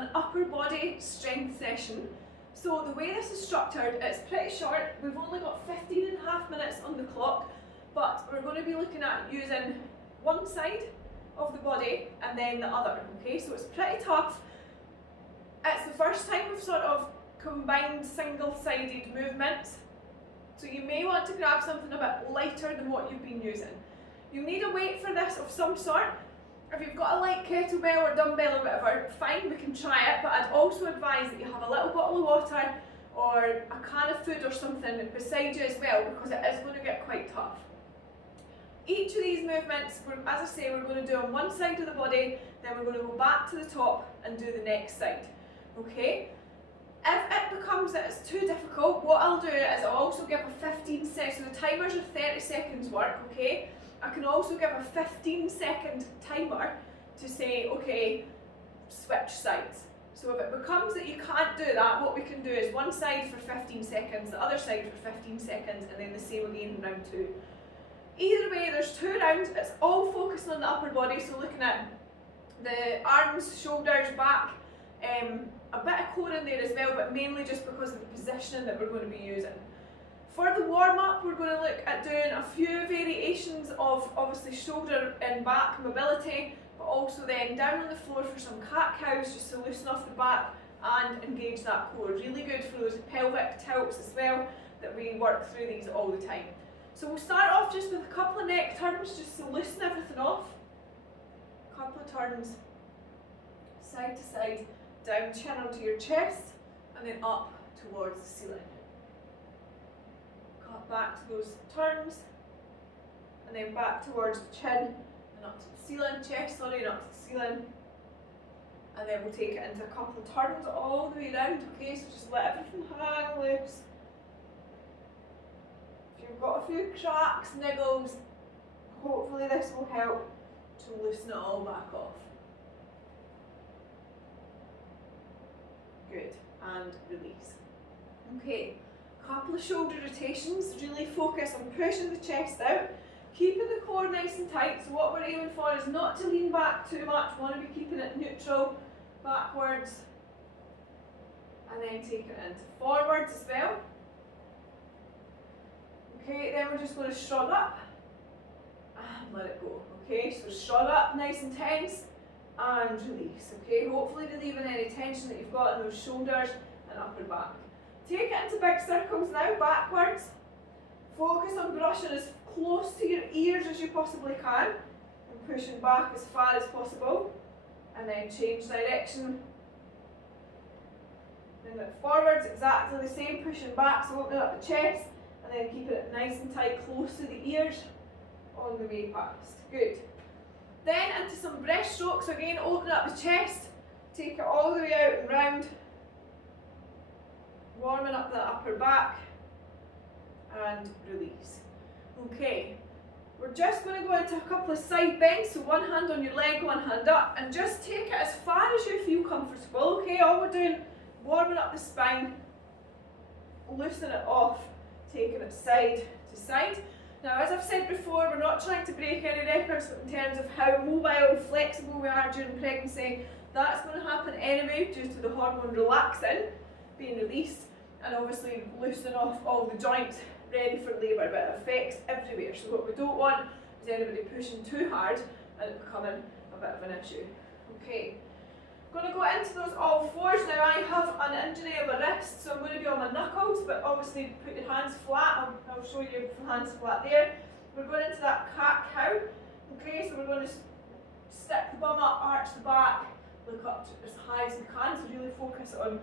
an upper body strength session. So the way this is structured, it's pretty short. We've only got 15.5 minutes on the clock, but we're going to be looking at using one side of the body and then the other, okay? So it's pretty tough. It's the first time we've sort of combined single-sided movements, so you may want to grab something a bit lighter than what you've been using. You need a weight for this of some sort. If you've got a light kettlebell or dumbbell or whatever, fine, we can try it, but I'd also advise that you have a little bottle of water or a can of food or something beside you as well, because it is going to get quite tough. Each of these movements, as I say, we're going to do on one side of the body, then we're going to go back to the top and do the next side, okay? If it becomes that it's too difficult, what I'll do is I'll also give a 15 seconds, so the timers are 30 seconds work, okay? I can also give a 15-second timer to say, okay, switch sides. So if it becomes that you can't do that, what we can do is one side for 15 seconds, the other side for 15 seconds, and then the same again in round 2. Either way, there's 2 rounds, it's all focusing on the upper body, so looking at the arms, shoulders, back, a bit of core in there as well, but mainly just because of the positioning that we're going to be using. For the warm-up, we're going to look at doing a few variations of obviously shoulder and back mobility, but also then down on the floor for some cat-cows, just to loosen off the back and engage that core. Really good for those pelvic tilts as well, that we work through these all the time. So we'll start off just with a couple of neck turns, just to loosen everything off. A couple of turns, side to side, down, chin onto your chest, and then up towards the ceiling. Back to those turns, and then back towards the chin and up to the ceiling, chest, sorry, and up to the ceiling. And then we'll take it into a couple of turns all the way around, okay? So just let everything hang loose. If you've got a few cracks, niggles, hopefully this will help to loosen it all back off. Good, and release. Okay. Couple of shoulder rotations, really focus on pushing the chest out, keeping the core nice and tight. So what we're aiming for is not to lean back too much, we want to be keeping it neutral, backwards, and then taking it into forwards as well. Okay, then we're just going to shrug up and let it go. Okay, so shrug up, nice and tense, and release. Okay, hopefully relieving any tension that you've got in those shoulders and upper back. Take it into big circles now, backwards. Focus on brushing as close to your ears as you possibly can, and pushing back as far as possible. And then change direction. Then look forwards, exactly the same, pushing back, so opening up the chest, and then keeping it nice and tight, close to the ears, on the way past. Good. Then into some breaststrokes again, open up the chest, take it all the way out and round. Warming up the upper back and release. Okay, we're just going to go into a couple of side bends, so one hand on your leg, one hand up, and just take it as far as you feel comfortable. Okay, all we're doing, warming up the spine, loosening it off, taking it side to side. Now, as I've said before, we're not trying to break any records in terms of how mobile and flexible we are during pregnancy. That's going to happen anyway due to the hormone relaxin being released, and obviously loosening off all the joints ready for labour, but it affects everywhere. So what we don't want is anybody pushing too hard and it becoming a bit of an issue. Okay, I'm going to go into those all fours now. I have an injury of my wrist, so I'm going to be on my knuckles, but obviously put your hands flat. I'll show you the hands flat there. We're going into that cat-cow. Okay, so we're going to stick the bum up, arch the back, look up to as high as you can, so really focus on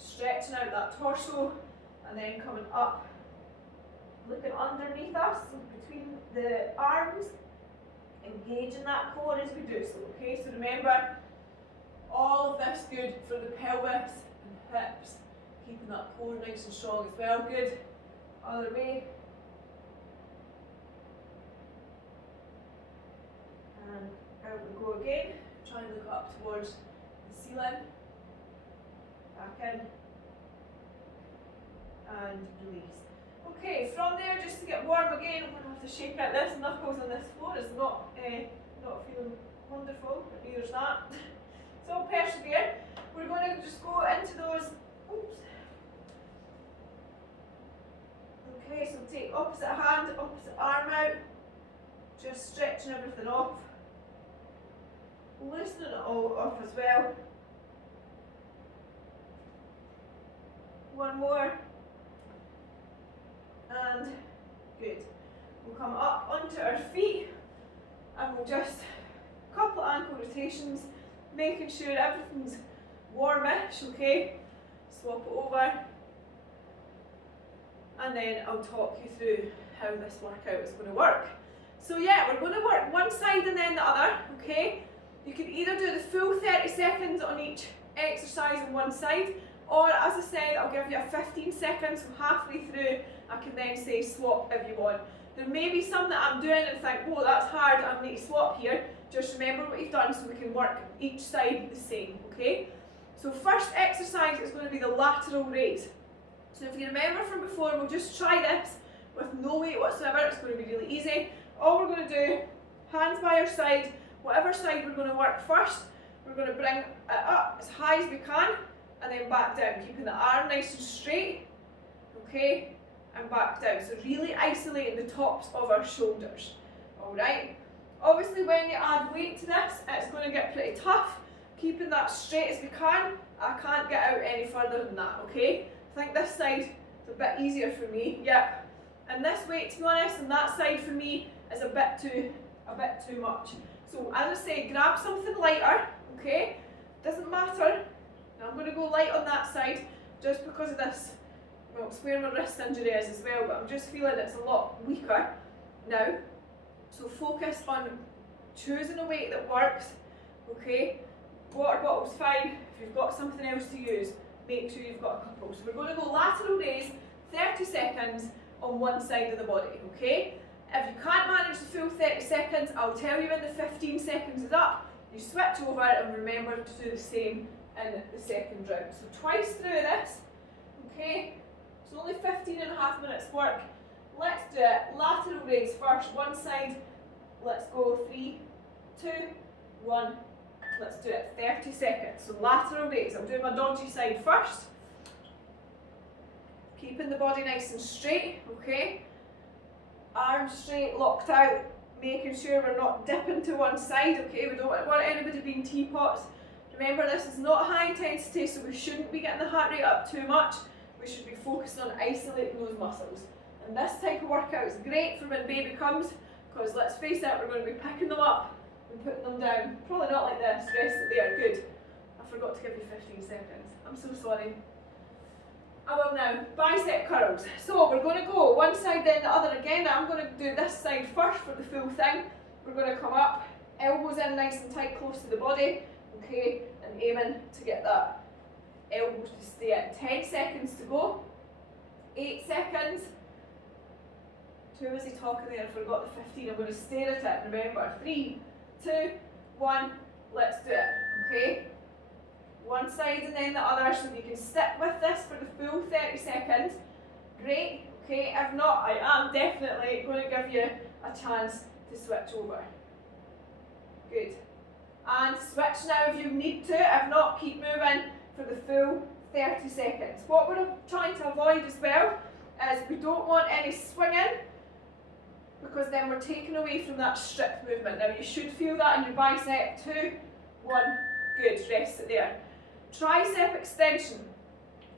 stretching out that torso, and then coming up, looking underneath us, so between the arms, engaging that core as we do so. Okay, so remember, all of this good for the pelvis and hips, keeping that core nice and strong as well. Good. Other way. And out we go again. Try and look up towards the ceiling. Back in and release. Okay, from there, just to get warm again, I'm going to have to shake out this knuckles on this floor. It's not feeling wonderful, but neither is that. So persevere. we're going to just go into those. Oops. Okay, so take opposite hand, opposite arm out, just stretching everything off, loosening it all off as well. One more, and good. We'll come up onto our feet and we'll just a couple of ankle rotations, making sure everything's warmish, okay? Swap it over, and then I'll talk you through how this workout is going to work. So yeah, we're going to work one side and then the other, okay? You can either do the full 30 seconds on each exercise on one side, or as I said, I'll give you a 15 seconds, so halfway through I can then say swap if you want. There may be some that I'm doing and think, oh that's hard, I need to swap here. Just remember what you've done so we can work each side the same, okay? So first exercise is going to be the lateral raise. So if you remember from before, we'll just try this with no weight whatsoever. It's going to be really easy. All we're going to do, hands by our side, whatever side we're going to work first, we're going to bring it up as high as we can and then back down, keeping the arm nice and straight, okay, and back down. So really isolating the tops of our shoulders, alright? Obviously when you add weight to this, it's going to get pretty tough. Keeping that straight as we can, I can't get out any further than that, okay? I think this side is a bit easier for me, yep. And this weight, to be honest, and that side for me is a bit too much. So as I say, grab something lighter, okay? Doesn't matter. Now I'm going to go light on that side just because of this. Well, it's where my wrist injury is as well, but I'm just feeling it's a lot weaker now. So focus on choosing a weight that works, okay? Water bottle's fine. If you've got something else to use, make sure you've got a couple. So we're going to go lateral raise, 30 seconds on one side of the body, okay? If you can't manage the full 30 seconds, I'll tell you when the 15 seconds is up, you switch over and remember to do the same in the second round. So twice through this, okay? It's only 15.5 minutes work. Let's do it. Lateral raise first, one side. Let's go 3, 2, 1. Let's do it, 30 seconds. So lateral raise, I'll do my dodgy side first. Keeping the body nice and straight, okay? Arms straight, locked out, making sure we're not dipping to one side, okay? We don't want anybody being teapots. Remember, this is not high intensity, so we shouldn't be getting the heart rate up too much. We should be focusing on isolating those muscles. And this type of workout is great for when baby comes, because let's face it, we're going to be picking them up and putting them down. Probably not like this, rest it there, good. I forgot to give you 15 seconds. I'm so sorry. I will now. Bicep curls. So we're going to go one side then the other again. I'm going to do this side first for the full thing. We're going to come up, elbows in nice and tight close to the body, okay, and aiming to get that elbows to stay in. 10 seconds to go. 8 seconds. Too busy talking there, I forgot the 15. I'm going to stare at it, remember. 3, 2, 1, let's do it, okay? One side and then the other, so if you can stick with this for the full 30 seconds, great, okay? If not, I am definitely going to give you a chance to switch over. Good. And switch now if you need to, if not, keep moving for the full 30 seconds. What we're trying to avoid as well is we don't want any swinging, because then we're taking away from that strict movement. Now you should feel that in your bicep. 2, 1, good, rest it there. Tricep extension.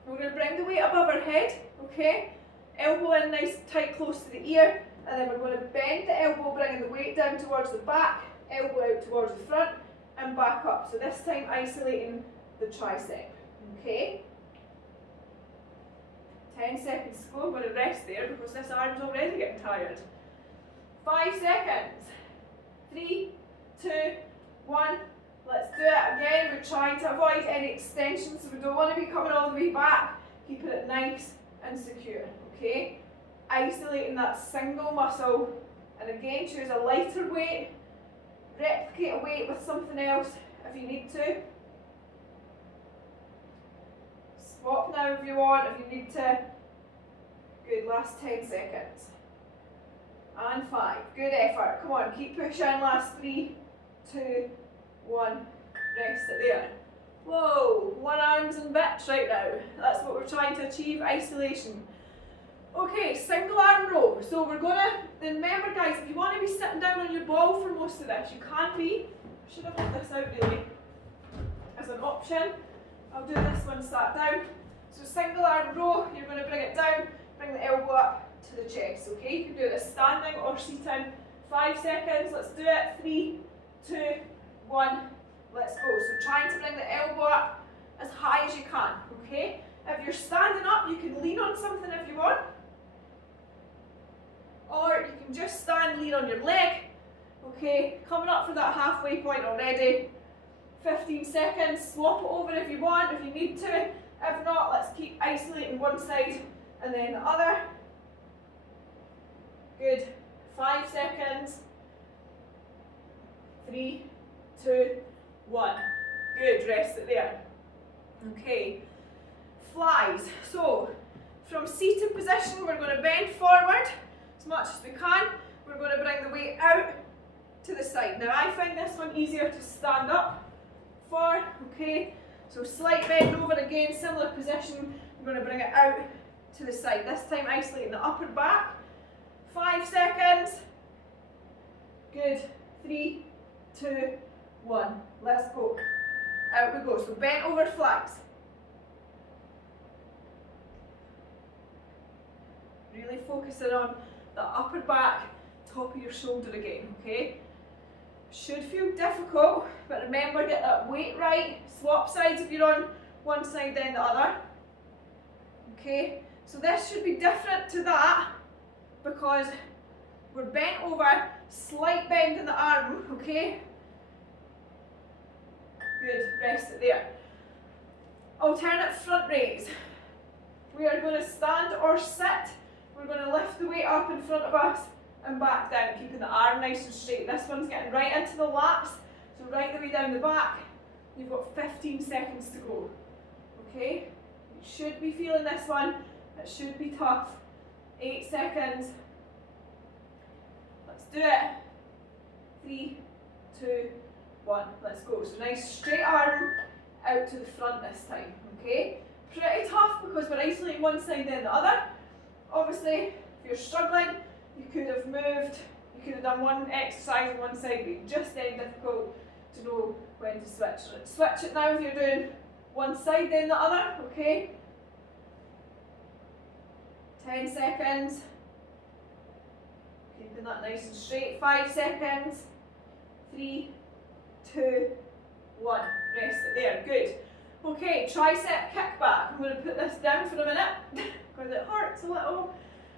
We're going to bring the weight above our head, okay? Elbow in nice tight close to the ear, and then we're going to bend the elbow, bringing the weight down towards the back, elbow out towards the front, and back up. So this time isolating the tricep, okay? 10 seconds to go. I'm going to rest there because this arm's already getting tired. 5 seconds. 3, 2, 1. Let's do it again. We're trying to avoid any extension, so we don't want to be coming all the way back. Keeping it nice and secure, okay? Isolating that single muscle. And again, choose a lighter weight. Replicate a weight with something else if you need to. Swap now if you want, if you need to. Good, last 10 seconds. And 5. Good effort. Come on, keep pushing. Last 3, 2, 1. Rest it there. Whoa, one arm's in bits right now. That's what we're trying to achieve, isolation. Okay, single arm row. So we're gonna, then remember guys, if you want to be sitting down on your ball for most of this, you can be. I should have put this out really as an option. I'll do this one sat down. So single arm row, you're going to bring it down, bring the elbow up to the chest, okay? You can do this standing or seating. 5 seconds, let's do it. 3, 2, 1, let's go. So trying to bring the elbow up as high as you can, okay? If you're standing up, you can lean on something if you want. Or you can just stand, lean on your leg. Okay, coming up for that halfway point already. 15 seconds, swap it over if you want, if you need to. If not, let's keep isolating one side and then the other. Good. 5 seconds. 3, 2, 1. Good, rest it there. Okay. Flies. So, from seated position, we're going to bend forward as much as we can. We're going to bring the weight out to the side. Now, I find this one easier to stand up for, okay? So, slight bend over again, similar position. We're going to bring it out to the side. This time, isolating the upper back. 5 seconds. Good. 3, 2, 1. Let's go. Out we go. So, bent over flies. Really focusing on the upper back, top of your shoulder again, okay? Should feel difficult, but remember, get that weight right. Swap sides if you're on one side then the other. Okay, so this should be different to that because we're bent over, slight bend in the arm, okay? Good, rest it there. Alternate front raise. We are going to stand or sit. We're going to lift the weight up in front of us and back down, keeping the arm nice and straight. This one's getting right into the lats, so right the way down the back. You've got 15 seconds to go. Okay? You should be feeling this one. It should be tough. 8 seconds. Let's do it. 3, 2, 1. Let's go. So nice straight arm out to the front this time. Okay? Pretty tough because we're isolating one side then the other. Obviously, if you're struggling, you could have moved, you could have done one exercise on one side, but it's just very difficult to know when to switch. Switch it now if you're doing one side then the other, okay? 10 seconds. Keeping that nice and straight. 5 seconds. 3, 2, 1. Rest it there. Good. Okay, tricep kickback. I'm going to put this down for a minute because it hurts a little.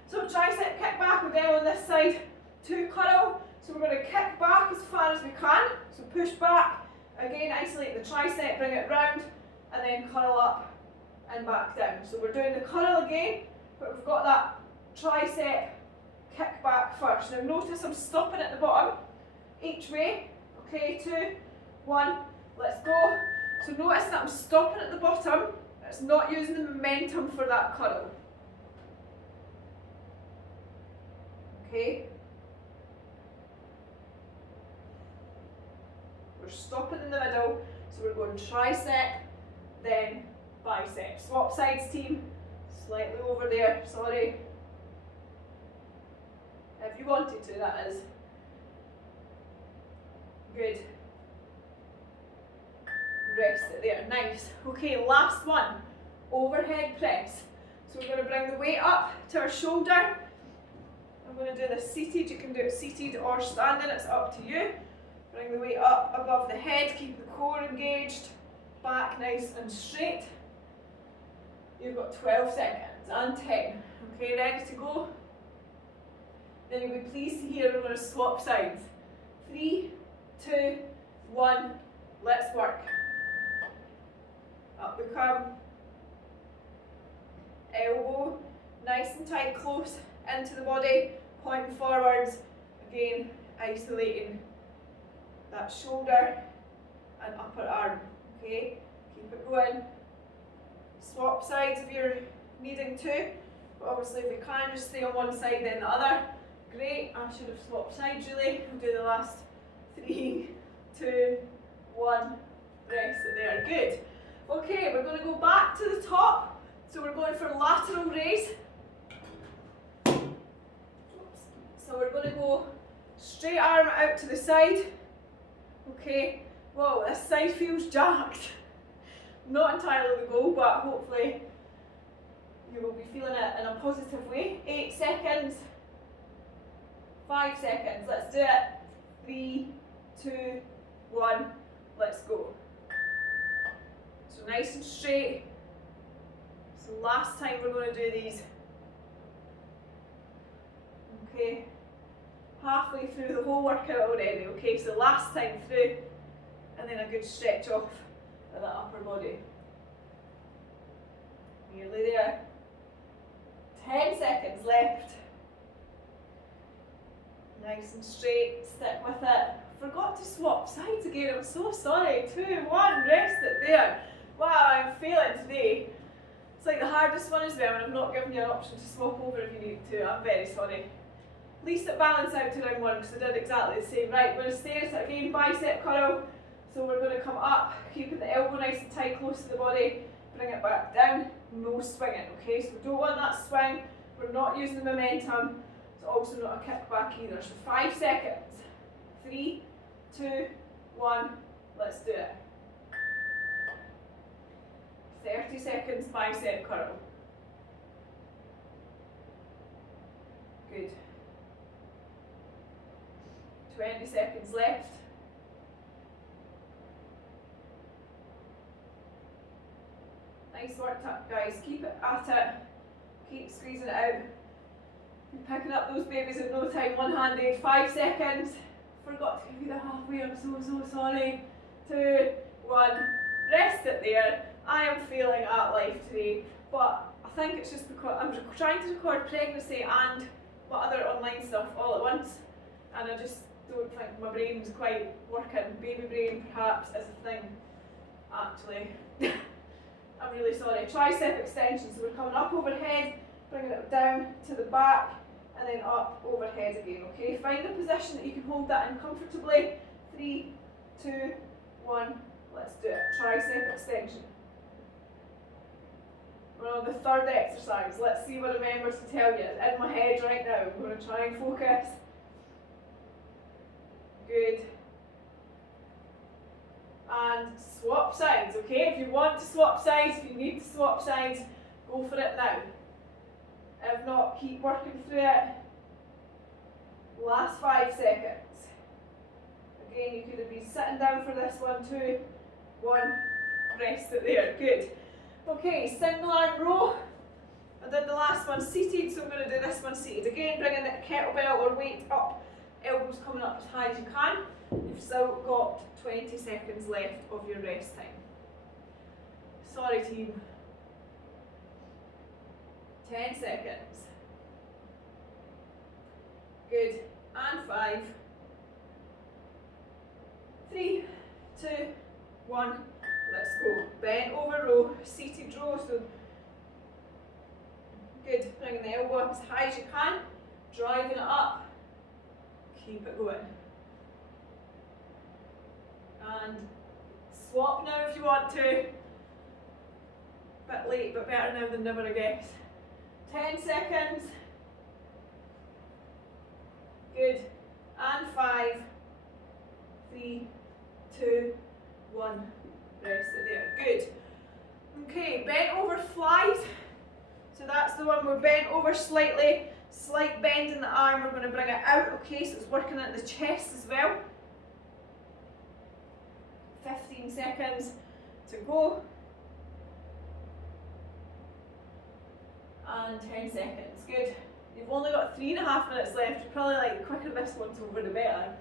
So tricep kickback, again on this side to curl. So we're going to kick back as far as we can. So push back, again isolate the tricep, bring it round, and then curl up and back down. So we're doing the curl again, but we've got that tricep kick back first. Now notice I'm stopping at the bottom, each way. Okay, 2, 1, let's go. So notice that I'm stopping at the bottom, it's not using the momentum for that curl. Okay. We're stopping in the middle, so we're going tricep, then bicep. Swap sides team, slightly over there, sorry. If you wanted to, that is. Good. Rest it there, nice. Okay, last one, overhead press. So we're going to bring the weight up to our shoulder. I'm going to do this seated, you can do it seated or standing, it's up to you. Bring the weight up above the head, keep the core engaged, back nice and straight. You've got 12 seconds and 10. Okay, ready to go? Then you'll be pleased to hear we're going to swap sides. 3, 2, 1, let's work. Up we come. Elbow nice and tight, close into the body, pointing forwards. Again, isolating that shoulder and upper arm. Okay, keep it going. Swap sides if you're needing to, but obviously if we can just stay on one side then the other. Great, I should have swapped sides really. We'll do the last 3, 2, 1, rest it there. Good. going to go back to the top. So we're going for lateral raise. So we're going to go straight arm out to the side. Okay, whoa, this side feels jacked. Not entirely the goal, but hopefully you will be feeling it in a positive way. 8 seconds, 5 seconds, let's do it. 3, 2, 1, let's go. So nice and straight. So last time we're going to do these. Okay, halfway through the whole workout already. Okay, so last time through, and then a good stretch off of that upper body. Nearly there. 10 seconds left. Nice and straight, stick with it. Forgot to swap sides again, I'm so sorry. 2, 1, rest it there. Wow, I'm feeling today. It's like the hardest one as well, and I'm not giving you an option to swap over if you need to. I'm very sorry. At least it balanced out to round 1 because I did exactly the same. Right, we're going to stay at it again, bicep curl. So we're going to come up, keeping the elbow nice and tight, close to the body. Bring it back down, no swinging, okay? So we don't want that swing. We're not using the momentum. It's also not a kick back either. So 5 seconds. 3, 2, 1, let's do it. 30 seconds bicep curl. Good. 20 seconds left. Nice work, guys. Keep it at it. Keep squeezing it out. You're picking up those babies in no time, one-handed. 5 seconds. Forgot to give you the halfway. I'm so sorry. 2, 1. Rest it there. I am feeling at life today, but I think it's just because I'm trying to record pregnancy and my other online stuff all at once, and I just don't think my brain's quite working. Baby brain perhaps is a thing, actually. I'm really sorry. Tricep extensions. So we're coming up overhead, bringing it down to the back, and then up overhead again. Okay, find a position that you can hold that in comfortably. 3, 2, 1. Let's do it. Tricep extension. We're on the third exercise. Let's see what I remember to tell you. It's in my head right now. I'm going to try and focus. Good. And swap sides, okay? If you want to swap sides, if you need to swap sides, go for it now. If not, keep working through it. Last 5 seconds. Again, you could have been sitting down for this one. 2, 1, rest it there. Good. Okay, single arm row. I did the last one seated, so I'm going to do this one seated. Again, bringing the kettlebell or weight up, elbows coming up as high as you can. You've still got 20 seconds left of your rest time. Sorry, team. 10 seconds. Good. And 5, 3, 2, 1. Let's go. Bent over row, seated row. So good. Bringing the elbow up as high as you can. Driving it up. Keep it going. And swap now if you want to. Bit late, but better now than never, I guess. 10 seconds. Good. And 5, 3, 2, 1. Rest it there. Good. Okay, bent over flies. So that's the one we're bent over slightly. Slight bend in the arm. We're going to bring it out. Okay, so it's working at the chest as well. 15 seconds to go. And 10 seconds. Good. You've only got 3.5 minutes left. You're probably like, the quicker this one's over, the better.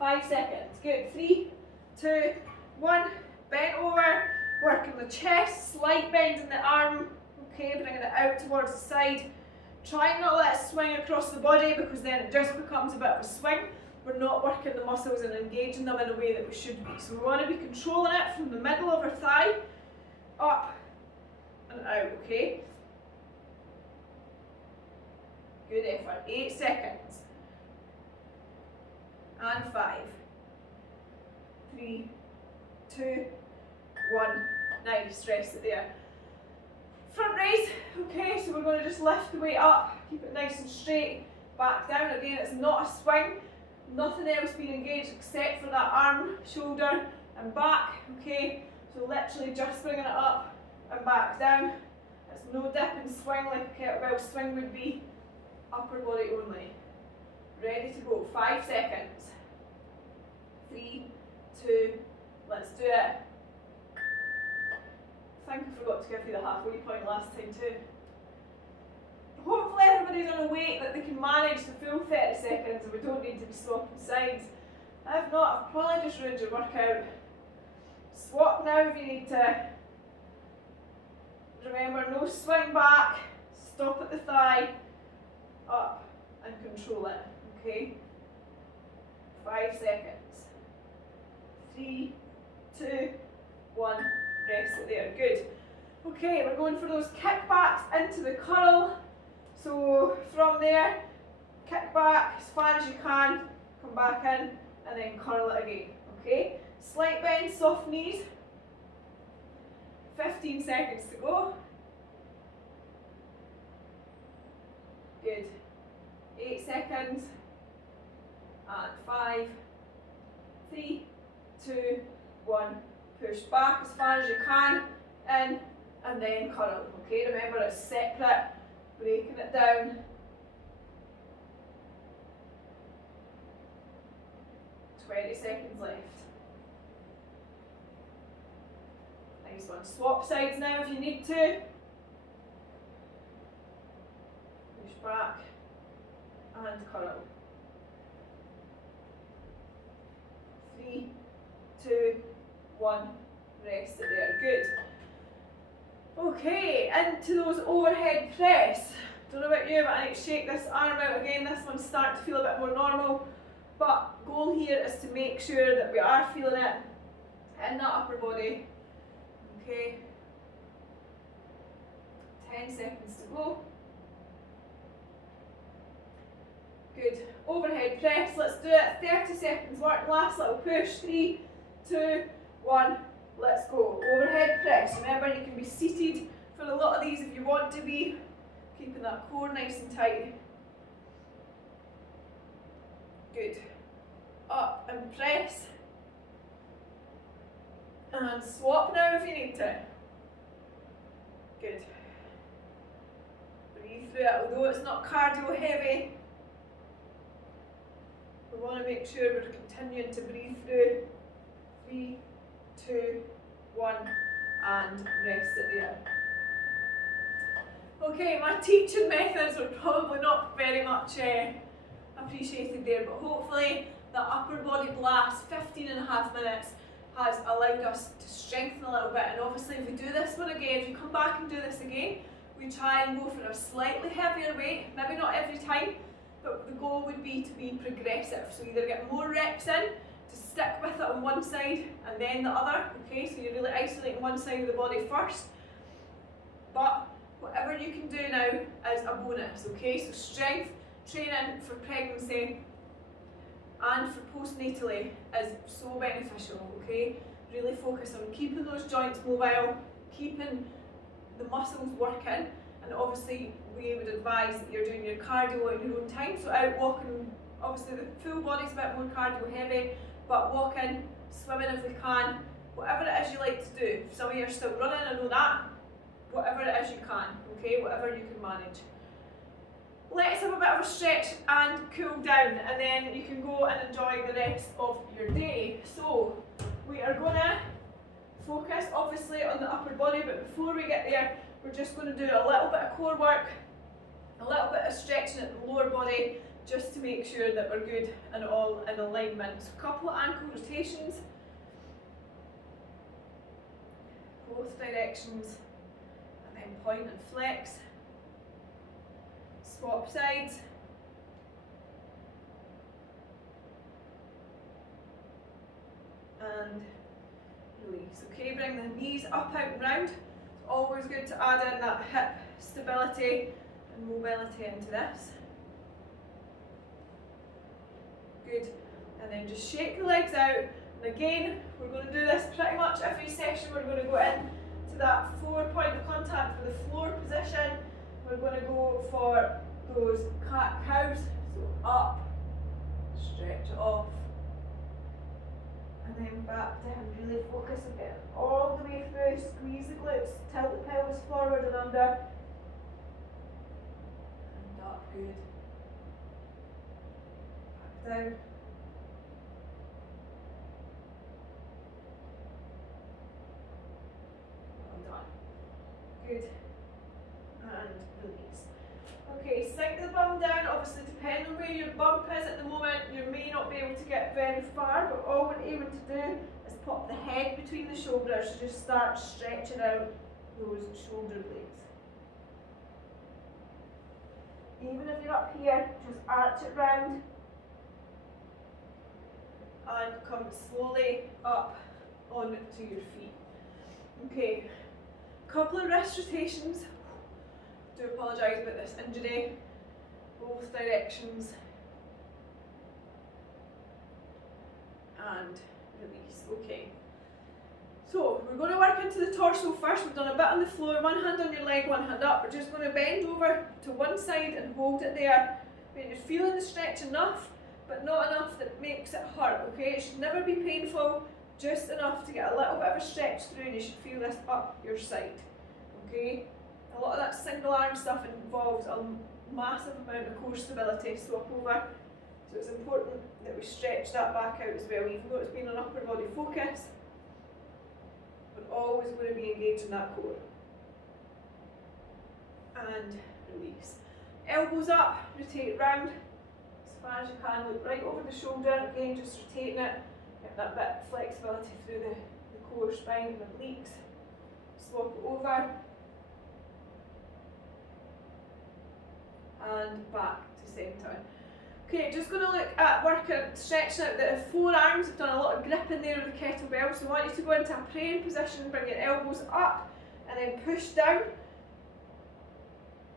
5 seconds. Good. 3, 2, 1. Bent over. Working the chest. Slight bend in the arm. Okay, bringing it out towards the side. Try not to let it swing across the body because then it just becomes a bit of a swing. We're not working the muscles and engaging them in a way that we should be. So we want to be controlling it from the middle of our thigh, up and out, okay? Good effort. 8 seconds. And 5, 3, 2, 1. Nice, rest it there. Front raise, okay, so we're going to just lift the weight up, keep it nice and straight, back down. Again, it's not a swing, nothing else being engaged except for that arm, shoulder and back, okay, so literally just bringing it up and back down. It's no dip and swing like a kettlebell swing would be, upper body only. Ready to go, 5 seconds. 3, 2, let's do it. I think I forgot to give you the halfway point last time too. Hopefully everybody's on a weight that they can manage the full 30 seconds and we don't need to be swapping sides. If not, I've probably just ruined your workout. Swap now if you need to. Remember, no swing back, stop at the thigh, up and control it, okay? 5 seconds. 3, 2, 1. Rest it there, good. Okay, we're going for those kickbacks into the curl. So from there, kick back as far as you can, come back in, and then curl it again, okay? Slight bend, soft knees. 15 seconds to go. Good. 8 seconds. And 5, 3, 2, 1. Push back as far as you can, in, and then curl. Okay, remember it's separate, breaking it down. 20 seconds left. Nice one. Swap sides now if you need to. Push back and curl. 3, 2, 1, rest it there, good. Okay, into those overhead press. Don't know about you, but I need to shake this arm out again. This one's starting to feel a bit more normal. But goal here is to make sure that we are feeling it in that upper body. Okay. 10 seconds to go. Good. Overhead press, let's do it. 30 seconds work, last little push. 3, 2, 1, let's go. Overhead press. Remember, you can be seated for a lot of these if you want to be. Keeping that core nice and tight. Good. Up and press. And swap now if you need to. Good. Breathe through it, although it's not cardio heavy. We want to make sure we're continuing to breathe through. 3, 2, 1, and rest it there. Okay, my teaching methods were probably not very much appreciated there, but hopefully the upper body blast, 15.5 minutes, has allowed us to strengthen a little bit. And obviously if we do this one again, if you come back and do this again, we try and go for a slightly heavier weight, maybe not every time, but the goal would be to be progressive. So either get more reps in, to stick with it on one side and then the other, okay, so you're really isolating one side of the body first, but whatever you can do now is a bonus, okay, so strength training for pregnancy and for postnatally is so beneficial, okay, really focus on keeping those joints mobile, keeping the muscles working, and obviously we would advise that you're doing your cardio in your own time, so out walking, obviously the full body's a bit more cardio heavy, but walking, swimming if we can, whatever it is you like to do. Some of you are still running, I know that. Whatever it is you can, okay, whatever you can manage. Let's have a bit of a stretch and cool down, and then you can go and enjoy the rest of your day. So, we are going to focus obviously on the upper body, but before we get there, we're just going to do a little bit of core work, a little bit of stretching at the lower body, just to make sure that we're good and all in alignment. So a couple of ankle rotations, both directions, and then point and flex. Swap sides. And release. Okay, bring the knees up, out and round. It's always good to add in that hip stability and mobility into this. Good. And then just shake the legs out. And again, we're going to do this pretty much every session. We're going to go in to that floor point of contact with the floor position. We're going to go for those cat cows. So up, stretch it off, and then back down. Really focus on getting all the way through. Squeeze the glutes, tilt the pelvis forward and under. And up, good. Back down. Good. And release. Okay, sink the bum down. Obviously, depending on where your bump is at the moment, you may not be able to get very far, but all we're aiming to do is pop the head between the shoulders, so just start stretching out those shoulder blades. Even if you're up here, just arch it round and come slowly up onto your feet. Okay. Couple of wrist rotations. Do apologise about this injury. Both directions. And release. Okay. So we're going to work into the torso first. We've done a bit on the floor. One hand on your leg, one hand up. We're just going to bend over to one side and hold it there. When you're feeling the stretch enough, but not enough that makes it hurt. Okay, it should never be painful. Just enough to get a little bit of a stretch through, and you should feel this up your side. Okay, a lot of that single arm stuff involves a massive amount of core stability. Swap over. So it's important that we stretch that back out as well, even though it's been an upper body focus. We're always going to be engaging that core. And release. Elbows up, rotate round as far as you can. Look right over the shoulder. Again, just rotating it. Get that bit of flexibility through the core, spine and the obliques. Swap it over. And back to centre. Okay, just going to look at working, stretching out the forearms. We've done a lot of grip in there with the kettlebell, so I want you to go into a praying position, bring your elbows up and then push down.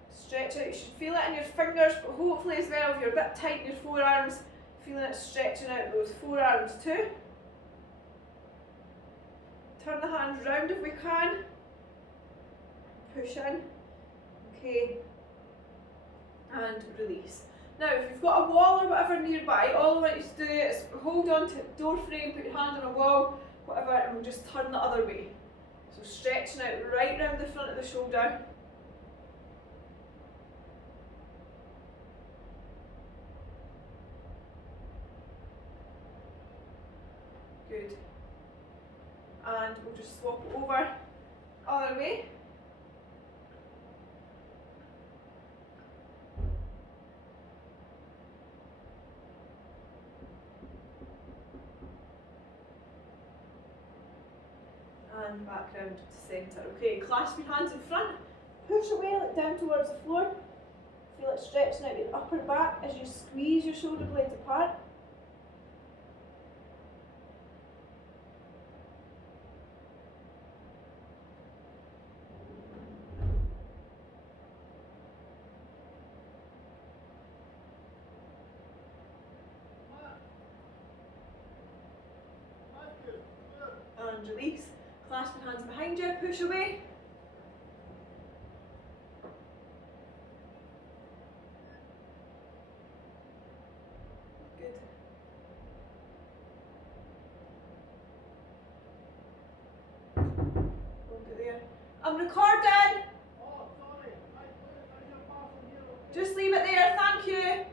Stretch out, you should feel it in your fingers, but hopefully as well, if you're a bit tight in your forearms, feeling it stretching out those forearms too. Turn the hands round if we can. Push in. Okay. And release. Now, if you've got a wall or whatever nearby, all I want you to do is hold on to the door frame, put your hand on a wall, whatever, and we'll just turn the other way. So stretching out right round the front of the shoulder. Good. And we'll just swap it over other way. And back round to centre. Okay, clasp your hands in front, push away, look down towards the floor. Feel it stretching out your upper back as you squeeze your shoulder blades apart. And release. Clasp your hands behind you, push away. Good. Hold it there. I'm recording. Oh, sorry. Just leave it there, thank you.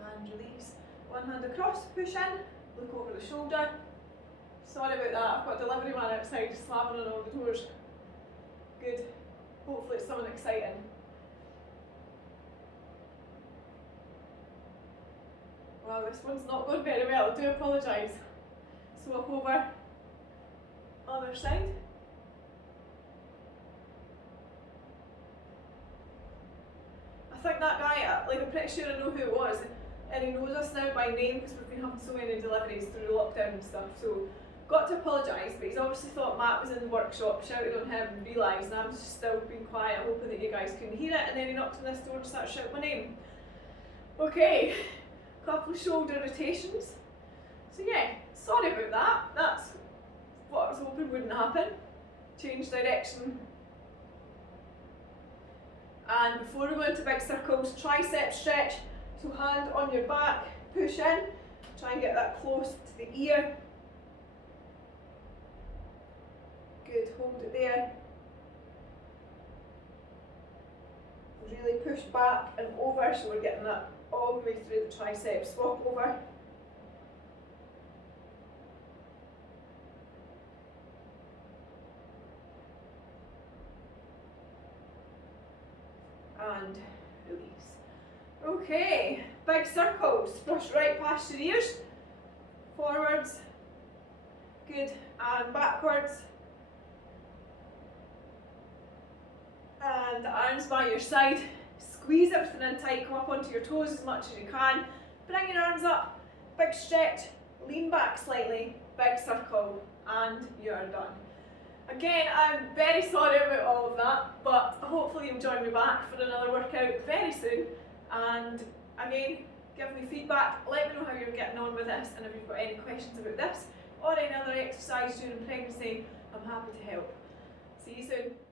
And release. One hand across, push in, look over the shoulder. Sorry about that, I've got a delivery man outside slamming on all the doors. Good. Hopefully it's something exciting. Wow, this one's not going very well, I do apologise. Swap over. Other side. I think that guy, like I'm pretty sure I know who it was, and he knows us now by name because we've been having so many deliveries through lockdown and stuff, so got to apologise, but he's obviously thought Matt was in the workshop, shouted on him and realised, and I'm just still being quiet, hoping that you guys couldn't hear it, and then he knocked on this door and started shouting my name. Okay, couple of shoulder rotations. So yeah, sorry about that, that's what I was hoping wouldn't didn't happen. Change direction. And before we go into big circles, tricep stretch. So hand on your back, push in, try and get that close to the ear. Good, hold it there. Really push back and over, so we're getting that all the way through the tricep. Swap over. And release. Okay, big circles. Brush right past your ears. Forwards. Good. And backwards. And the arms by your side. Squeeze everything in tight. Come up onto your toes as much as you can. Bring your arms up. Big stretch. Lean back slightly. Big circle. And you're done. Again, I'm very sorry about all of that, but hopefully you'll join me back for another workout very soon. And again, give me feedback, let me know how you're getting on with this, and if you've got any questions about this or any other exercise during pregnancy, I'm happy to help. See you soon.